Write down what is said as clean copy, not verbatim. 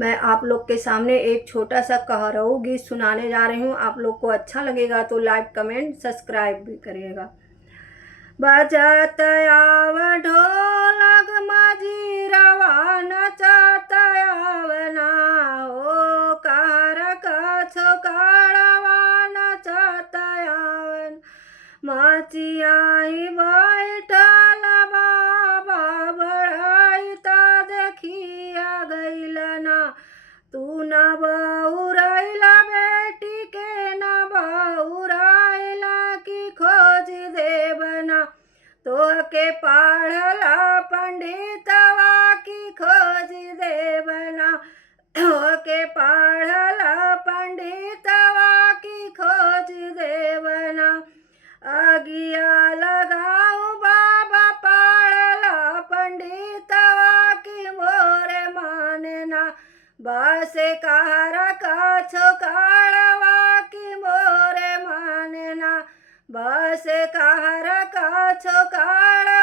मैं आप लोग के सामने एक छोटा सा कहरऊ गीत सुनाने जा रही हूँ। आप लोग को अच्छा लगेगा तो लाइक कमेंट सब्सक्राइब भी करिएगा। बजत आव ढोलक मजीरवा नचत आवना हो कार कछो काड़वा नचत आवन मचियाई बैठल बाबा बढ़ाई ता देखिया गैलना तू न बउरैला बेटी के न बउरैला की खोज देवना तोहके पढ़ला पंडितवा की खोज देवना तोहके पढ़ला पंडितवा की खोज देवना अगिया लगाऊ बाबा पढ़ला पंडितवा की मोरे मानना बस कहर कछो काड़वा की मोरे मानना बस कहर कछो काड़